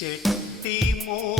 శక్తి మో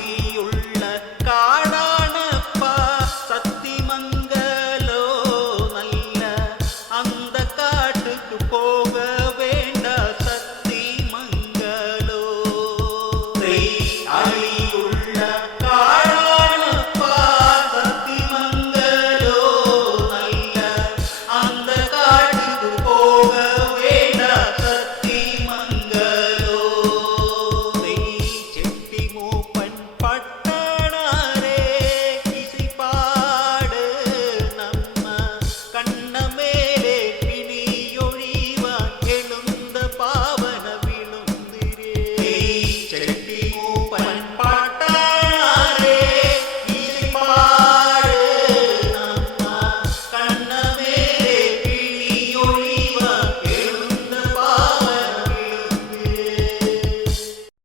believe.